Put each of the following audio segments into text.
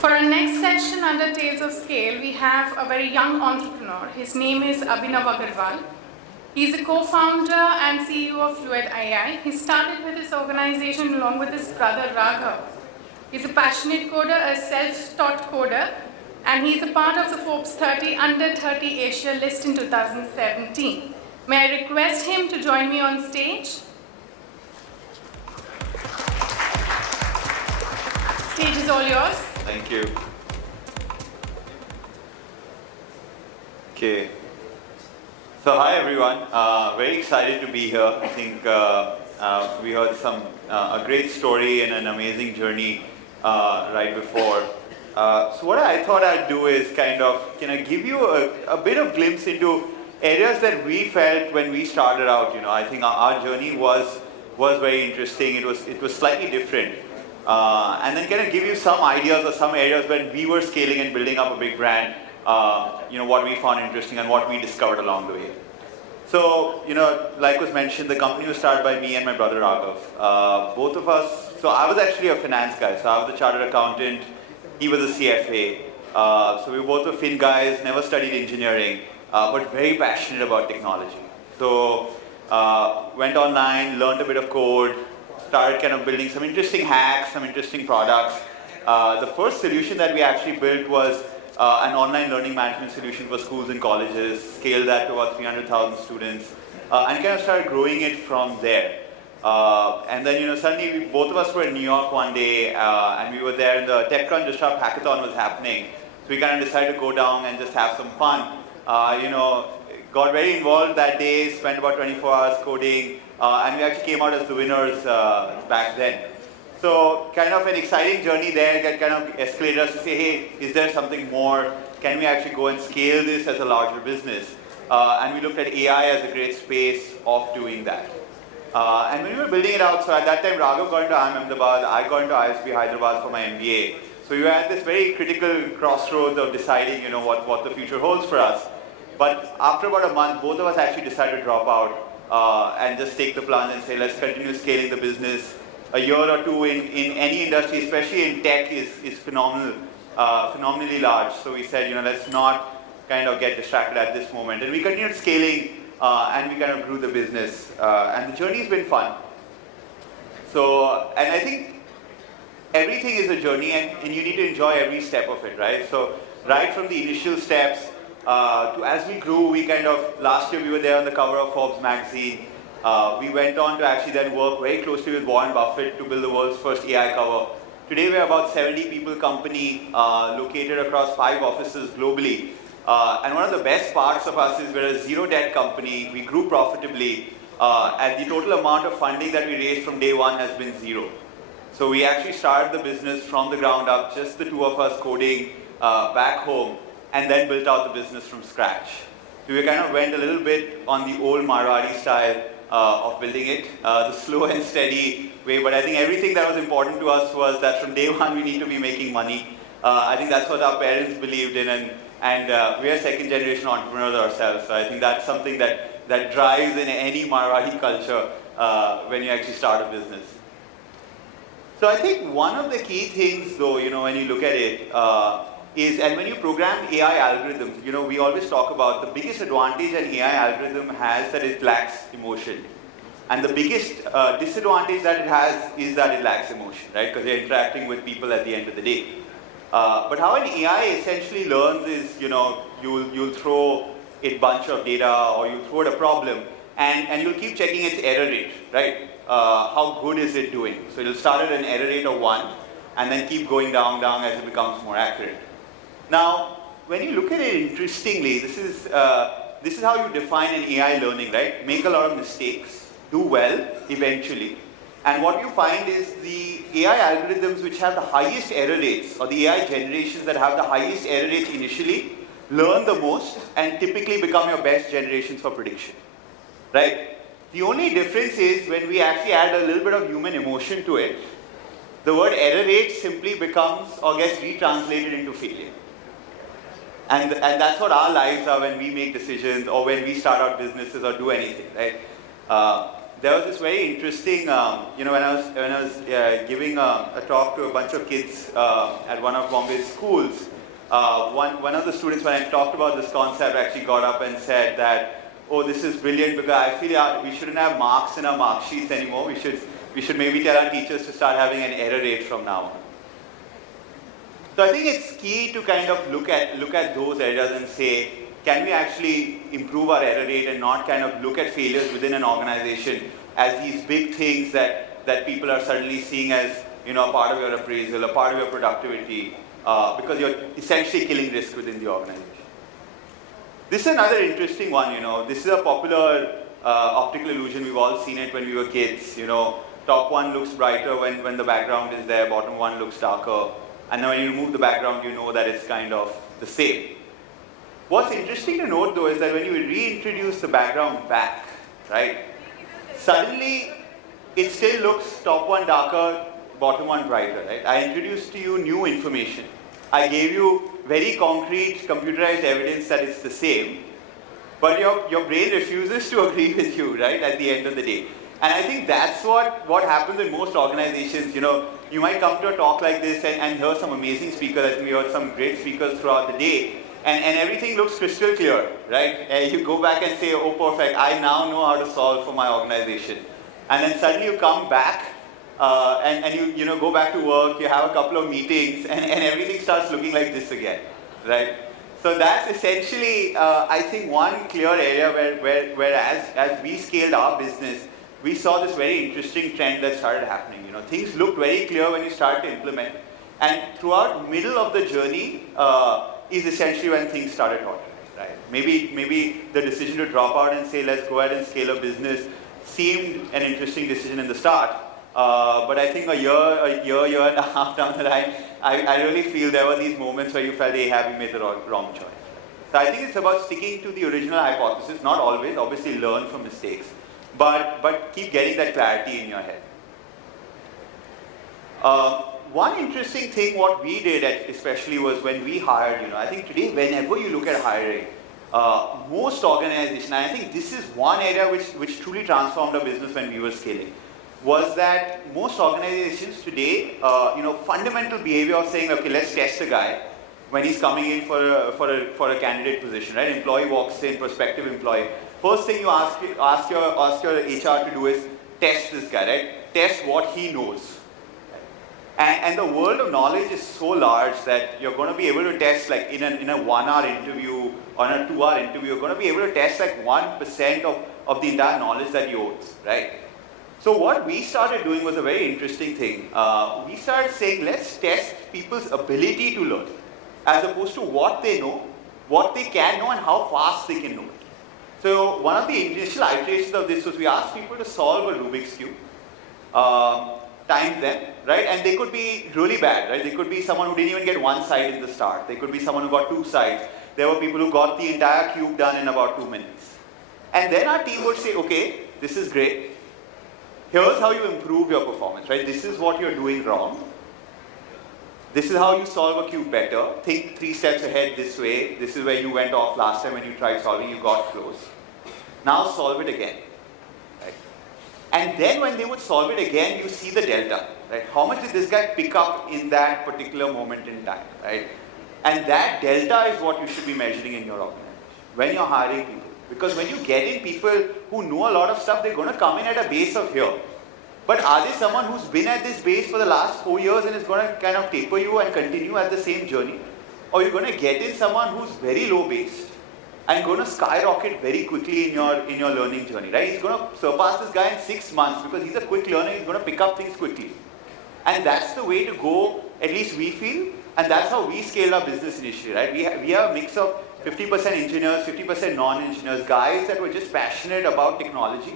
For our next session under Tales of Scale, we have a very young entrepreneur. His name is Abhinav Agarwal. He's a co-founder and CEO of Fluid AI. He started with this organization along with his brother Raghav. He's a passionate coder, a self-taught coder, and he's a part of the Forbes 30 Under 30 Asia list in 2017. May I request him to join me on stage? Stage is all yours. Thank you. Okay. So hi everyone. Very excited to be here. I think we heard a great story and an amazing journey right before. So what I thought I'd do is kind of give you a bit of glimpse into areas that we felt when we started out. I think our journey was very interesting. It was slightly different. And then kind of give you some ideas of some areas when we were scaling and building up a big brand, what we found interesting and what we discovered along the way. So, like was mentioned, the company was started by me and my brother Raghav. Both of us, so I was actually a finance guy, so I was a chartered accountant, he was a CFA. So we were both were fin guys, never studied engineering, but very passionate about technology. So, went online, learned a bit of code, started kind of building some interesting hacks, some interesting products. The first solution that we actually built was an online learning management solution for schools and colleges, scaled that to about 300,000 students, and kind of started growing it from there. And then, suddenly both of us were in New York one day, and we were there, and the TechCrunch Disrupt Hackathon was happening. So we kind of decided to go down and just have some fun. Got very involved that day, spent about 24 hours coding, and we actually came out as the winners back then. So kind of an exciting journey there that kind of escalated us to say, hey, is there something more? Can we actually go and scale this as a larger business? And we looked at AI as a great space of doing that. And when we were building it out, so at that time, Raghav got into IIM Ahmedabad, I got into ISB Hyderabad for my MBA. So we were at this very critical crossroads of deciding, what the future holds for us. But after about a month, both of us actually decided to drop out and just take the plunge and say, let's continue scaling the business. A year or two in any industry, especially in tech, is phenomenally large. So we said, let's not kind of get distracted at this moment. And we continued scaling and we kind of grew the business. And the journey's been fun. So, and I think everything is a journey and you need to enjoy every step of it, right? So right from the initial steps to as we grew, we kind of, last year we were there on the cover of Forbes magazine. We went on to actually then work very closely with Warren Buffett to build the world's first AI cover. Today we're about 70 people company located across 5 offices globally. And one of the best parts of us is we're a zero debt company. We grew profitably and the total amount of funding that we raised from day one has been 0. So we actually started the business from the ground up, just the two of us coding back home, and then built out the business from scratch. So we kind of went a little bit on the old Marwari style of building it, the slow and steady way, but I think everything that was important to us was that from day one we need to be making money. I think that's what our parents believed in, and we are second generation entrepreneurs ourselves, so I think that's something that drives in any Marwari culture when you actually start a business. So I think one of the key things though, when you look at it, is, and when you program AI algorithms, we always talk about the biggest advantage an AI algorithm has that it lacks emotion. And the biggest disadvantage that it has is that it lacks emotion, right? Because you're interacting with people at the end of the day. But how an AI essentially learns is, you'll throw it a bunch of data or you'll throw it a problem and you'll keep checking its error rate, right? How good is it doing? So it'll start at an error rate of 1 and then keep going down as it becomes more accurate. Now, when you look at it interestingly, this is how you define an AI learning, right? Make a lot of mistakes, do well eventually. And what you find is the AI algorithms which have the highest error rates, or the AI generations that have the highest error rates initially, learn the most and typically become your best generations for prediction, right? The only difference is when we actually add a little bit of human emotion to it, the word error rate simply becomes or gets retranslated into failure. And that's what our lives are when we make decisions or when we start our businesses or do anything, right? there was this very interesting, when I was giving a talk to a bunch of kids at one of Bombay's schools, one of the students, when I talked about this concept, actually got up and said that, oh, this is brilliant because I feel we shouldn't have marks in our mark sheets anymore. We should maybe tell our teachers to start having an error rate from now on. So I think it's key to kind of look at those areas and say, can we actually improve our error rate and not kind of look at failures within an organization as these big things that people are suddenly seeing as a part of your appraisal, a part of your productivity, because you're essentially killing risk within the organization. This is another interesting one. This is a popular optical illusion. We've all seen it when we were kids. Top one looks brighter when the background is there, bottom one looks darker. And then when you remove the background, you know that it's kind of the same. What's interesting to note though is that when you reintroduce the background back, right, suddenly it still looks top one darker, bottom one brighter, right? I introduced to you new information. I gave you very concrete computerized evidence that it's the same, but your brain refuses to agree with you, right, at the end of the day. And I think that's what happens in most organizations. You might come to a talk like this and hear some amazing speakers. I think we heard some great speakers throughout the day. And everything looks crystal clear, right? You go back and say, oh, perfect, I now know how to solve for my organization. And then suddenly you come back and you go back to work, you have a couple of meetings, and everything starts looking like this again, right? So that's essentially, I think, one clear area where as we scaled our business, we saw this very interesting trend that started happening. Things looked very clear when you started to implement, and throughout middle of the journey is essentially when things started tottering, right? Maybe the decision to drop out and say let's go ahead and scale a business seemed an interesting decision in the start, but I think a year and a half down the line, I really feel there were these moments where you felt, hey, have you made the wrong choice? So I think it's about sticking to the original hypothesis, not always, obviously learn from mistakes, but keep getting that clarity in your head. One interesting thing what we did especially was when we hired, I think today whenever you look at hiring, most organizations, and I think this is one area which truly transformed our business when we were scaling, was that most organizations today, fundamental behavior of saying, okay, let's test a guy when he's coming in for a candidate position, right? Employee walks in, prospective employee. First thing you ask your HR to do is test this guy, right? Test what he knows. And the world of knowledge is so large that you're going to be able to test, like in a 1 hour interview or in a 2 hour interview, you're going to be able to test like 1% of the entire knowledge that he owns, right? So what we started doing was a very interesting thing. We started saying, let's test people's ability to learn, as opposed to what they know, what they can know, and how fast they can know it. So one of the initial iterations of this was we asked people to solve a Rubik's Cube, timed them, right? And they could be really bad, right? They could be someone who didn't even get one side in the start. They could be someone who got 2 sides. There were people who got the entire cube done in about 2 minutes. And then our team would say, okay, this is great. Here's how you improve your performance, right? This is what you're doing wrong. This is how you solve a cube better. Think 3 steps ahead this way. This is where you went off last time when you tried solving, you got close. Now solve it again. And then when they would solve it again, you see the delta, right? How much did this guy pick up in that particular moment in time, right? And that delta is what you should be measuring in your organization when you're hiring people. Because when you get in people who know a lot of stuff, they're going to come in at a base of here. But are they someone who's been at this base for the last 4 years and is going to kind of taper you and continue at the same journey? Or you're going to get in someone who's very low based and going to skyrocket very quickly in your learning journey, right? He's going to surpass this guy in 6 months because he's a quick learner, he's going to pick up things quickly. And that's the way to go, at least we feel, and that's how we scaled our business initially, right? We have a mix of 50% engineers, 50% non-engineers, guys that were just passionate about technology,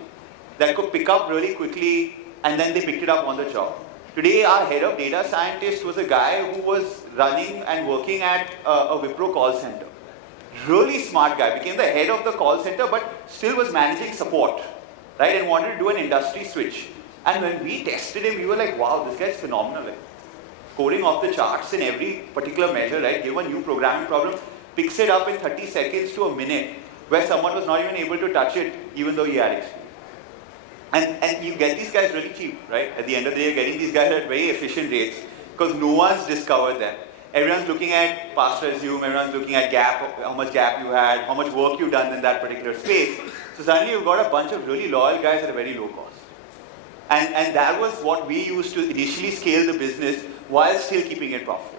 that could pick up really quickly, and then they picked it up on the job. Today, our head of data scientist was a guy who was running and working at a Wipro call center. Really smart guy, became the head of the call center, but still was managing support, right? And wanted to do an industry switch. And when we tested him, we were like, wow, this guy's phenomenal. Like, scoring off the charts in every particular measure, right? Give a new programming problem, picks it up in 30 seconds to a minute, where someone was not even able to touch it, even though he had experience. And you get these guys really cheap, right? At the end of the day, you're getting these guys at very efficient rates because no one's discovered them. Everyone's looking at past resume, everyone's looking at gap, how much gap you had, how much work you've done in that particular space. So suddenly you've got a bunch of really loyal guys at a very low cost. And that was what we used to initially scale the business while still keeping it profitable.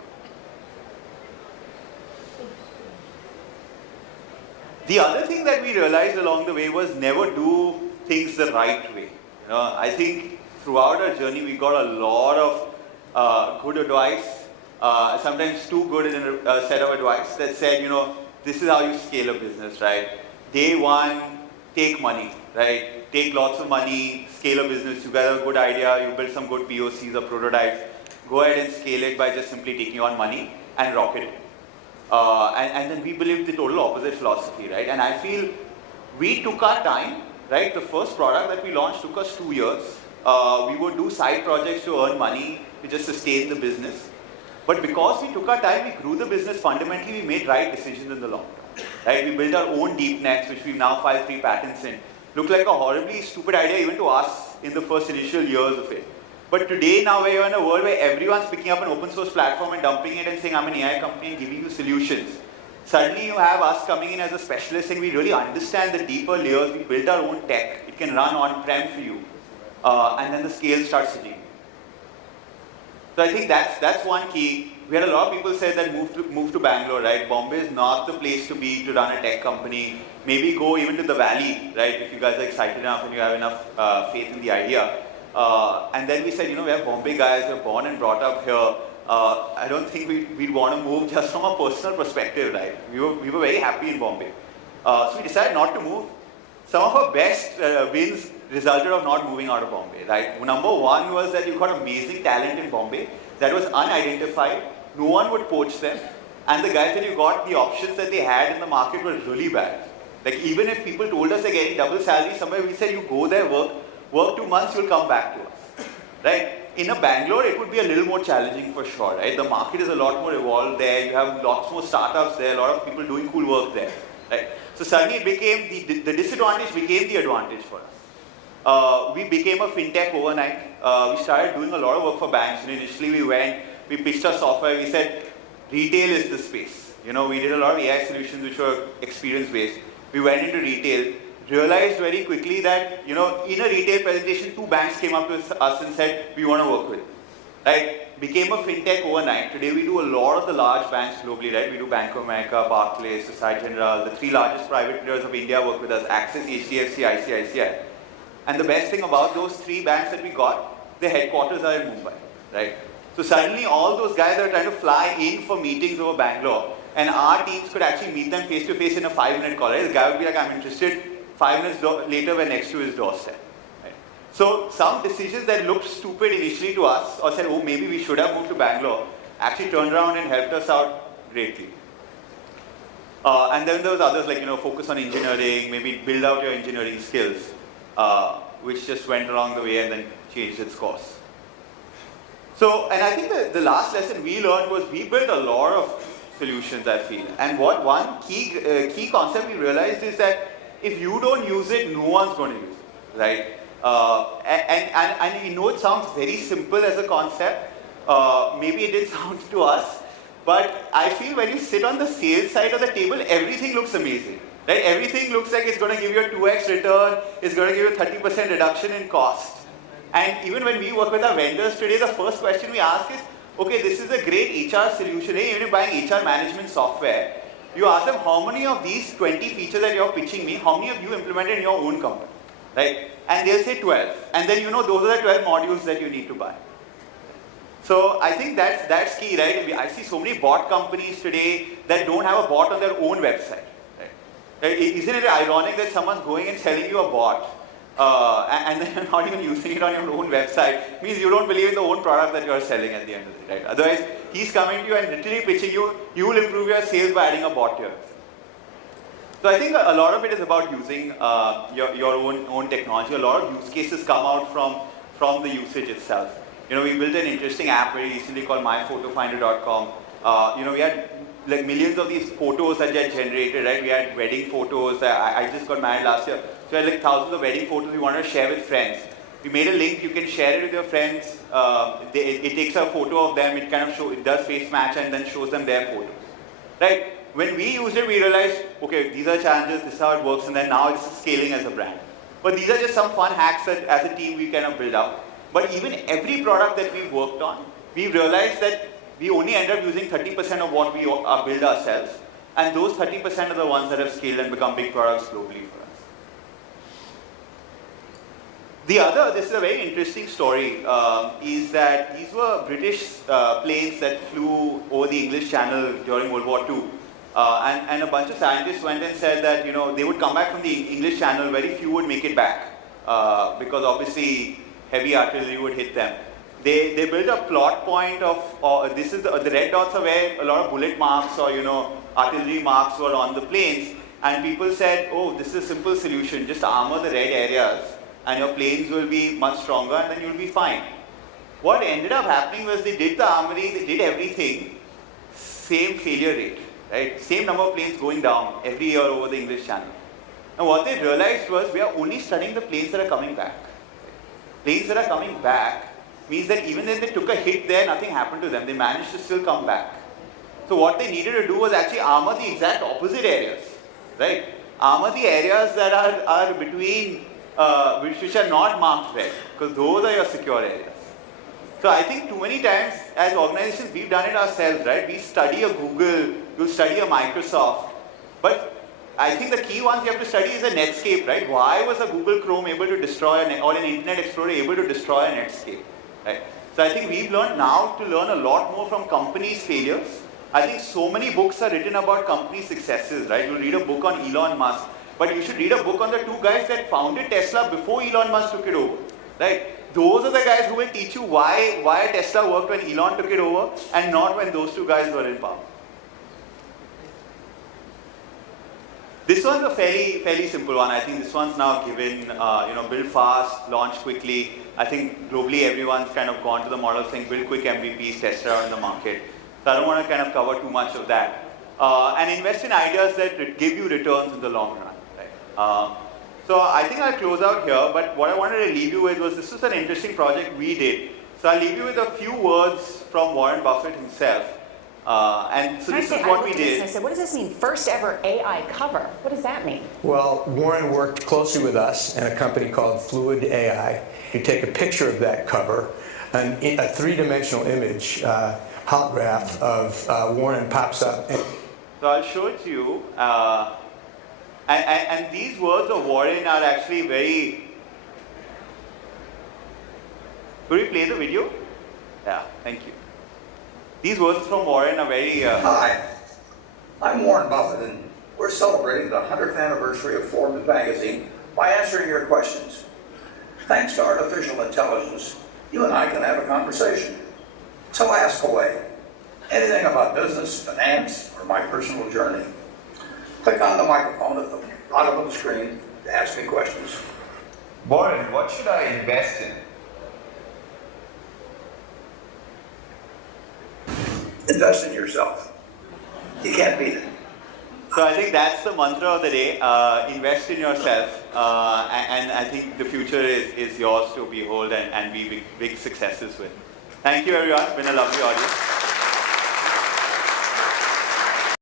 The other thing that we realized along the way was never do things the right way. I think throughout our journey we got a lot of good advice, sometimes too good in a set of advice that said, this is how you scale a business, right? Day one, take money, right? Take lots of money, scale a business, you got a good idea, you build some good POCs or prototypes, go ahead and scale it by just simply taking on money and rocket it. And then we believed the total opposite philosophy, right? And I feel we took our time, right? The first product that we launched took us 2 years. We would do side projects to earn money, to just sustain the business. But because we took our time, we grew the business fundamentally, we made right decisions in the long term, right? We built our own deep nets, which we've now filed 3 patents in. Looked like a horribly stupid idea even to us in the first initial years of it. But today, now we're in a world where everyone's picking up an open source platform and dumping it and saying, I'm an AI company and giving you solutions. Suddenly you have us coming in as a specialist and we really understand the deeper layers. We built our own tech. It can run on-prem for you. And then the scale starts sitting. So I think that's one key. We had a lot of people say that move to Bangalore, right? Bombay is not the place to be to run a tech company. Maybe go even to the valley, right? If you guys are excited enough and you have enough faith in the idea. And then we said, we are Bombay guys, we're born and brought up here. I don't think we'd want to move just from a personal perspective, right? We were very happy in Bombay. So we decided not to move. Some of our best wins resulted of not moving out of Bombay, right? Number one was that you got amazing talent in Bombay that was unidentified. No one would poach them. And the guys that you got, the options that they had in the market were really bad. Like even if people told us they're getting double salary somewhere, we said, you go there, work 2 months, you'll come back to us, right? In a Bangalore, it would be a little more challenging for sure, right? The market is a lot more evolved there. You have lots more startups there, a lot of people doing cool work there, right? So suddenly it became, the disadvantage became the advantage for us. We became a fintech overnight. We started doing a lot of work for banks. And initially we pitched our software, we said, retail is the space. We did a lot of AI solutions which were experience-based. We went into retail, realized very quickly that, in a retail presentation, 2 banks came up to us and said, we want to work with it, right? Became a fintech overnight. Today we do a lot of the large banks globally, right? We do Bank of America, Barclays, Societe Generale, the 3 largest private players of India work with us, Axis, HDFC, ICICI. And the best thing about those 3 banks that we got, their headquarters are in Mumbai, right? So suddenly all those guys are trying to fly in for meetings over Bangalore, and our teams could actually meet them face to face in a 5-minute call, right? The guy would be like, I'm interested. 5 minutes later, we're next to his doorstep. Right? So some decisions that looked stupid initially to us, or said, oh, maybe we should have moved to Bangalore, actually turned around and helped us out greatly. And then there was others like, focus on engineering, maybe build out your engineering skills, which just went along the way and then changed its course. So, and I think the last lesson we learned was we built a lot of solutions, I feel. And what one key concept we realized is that if you don't use it, no one's going to use it, right? And it sounds very simple as a concept. Maybe it did sound to us, but I feel when you sit on the sales side of the table, everything looks amazing, right? Everything looks like it's going to give you a 2x return, it's going to give you a 30% reduction in cost. And even when we work with our vendors today, the first question we ask is, okay, this is a great HR solution. Hey, even if you're buying HR management software, you ask them how many of these 20 features that you're pitching me, how many have you implemented in your own company, right? And they'll say 12. And then those are the 12 modules that you need to buy. So I think that's key, right? I see so many bot companies today that don't have a bot on their own website, right? Isn't it ironic that someone's going and selling you a bot and then you're not even using it on your own website? It means you don't believe in the own product that you're selling at the end of the day, right? Otherwise, he's coming to you and literally pitching you, you will improve your sales by adding a bot to yours. So I think a lot of it is about using your own technology. A lot of use cases come out from the usage itself. We built an interesting app very recently called myphotofinder.com. We had like millions of these photos that get generated, right? We had wedding photos. I just got married last year. So we had like thousands of wedding photos we wanted to share with friends. We made a link, you can share it with your friends. It takes a photo of them, it does face match and then shows them their photos. Right? When we used it, we realized, okay, these are challenges, this is how it works, and then now it's scaling as a brand. But these are just some fun hacks that as a team we kind of build out. But even every product that we've worked on, we realized that we only end up using 30% of what we build ourselves, and those 30% are the ones that have scaled and become big products globally for us. This is a very interesting story, is that these were British planes that flew over the English Channel during World War II. And a bunch of scientists went and said that they would come back from the English Channel, very few would make it back, because obviously heavy artillery would hit them. They built a plot point of, this is the red dots are where a lot of bullet marks or artillery marks were on the planes, and people said, oh, this is a simple solution, just armor the red areas and your planes will be much stronger and then you'll be fine. What ended up happening was they did the armory, they did everything, same failure rate, right? Same number of planes going down every year over the English Channel. And what they realized was we are only studying the planes that are coming back. Planes that are coming back means that even if they took a hit there, nothing happened to them. They managed to still come back. So what they needed to do was actually armor the exact opposite areas, right? Armor the areas that are between, which are not marked red, because those are your secure areas. So I think too many times as organizations, we've done it ourselves, right? We study a Google, you study a Microsoft, but I think the key ones you have to study is a Netscape, right? Why was a Google Chrome able to destroy, or an Internet Explorer able to destroy a Netscape, right? So I think we've learned now to learn a lot more from companies' failures. I think so many books are written about company successes, right? You read a book on Elon Musk, but you should read a book on the two guys that founded Tesla before Elon Musk took it over, right? Those are the guys who will teach you why Tesla worked when Elon took it over and not when those two guys were in power. This one's a fairly simple one. I think this one's now given, build fast, launch quickly. I think globally everyone's kind of gone to the model saying build quick MVPs, test around in the market. So I don't want to kind of cover too much of that. And invest in ideas that give you returns in the long run. Right? So I think I'll close out here, but what I wanted to leave you with was this was an interesting project we did. So I'll leave you with a few words from Warren Buffett himself. And so this is what we did. I said, what does this mean? First ever AI cover. What does that mean? Well, Warren worked closely with us and a company called Fluid AI. You take a picture of that cover, and a three-dimensional image, holograph of Warren pops up. So I'll show it to you. And these words of Warren are actually very... Could we play the video? Yeah, thank you. These words from Warren are very... Hi, I'm Warren Buffett, and we're celebrating the 100th anniversary of Forbes magazine by answering your questions. Thanks to artificial intelligence, you and I can have a conversation. So ask away. Anything about business, finance, or my personal journey. Click on the microphone at the bottom of the screen to ask me questions. Warren, what should I invest in? Invest in yourself. You can't beat it. So I think that's the mantra of the day, invest in yourself, and I think the future is yours to behold and be big successes with. Thank you everyone, it's been a lovely audience.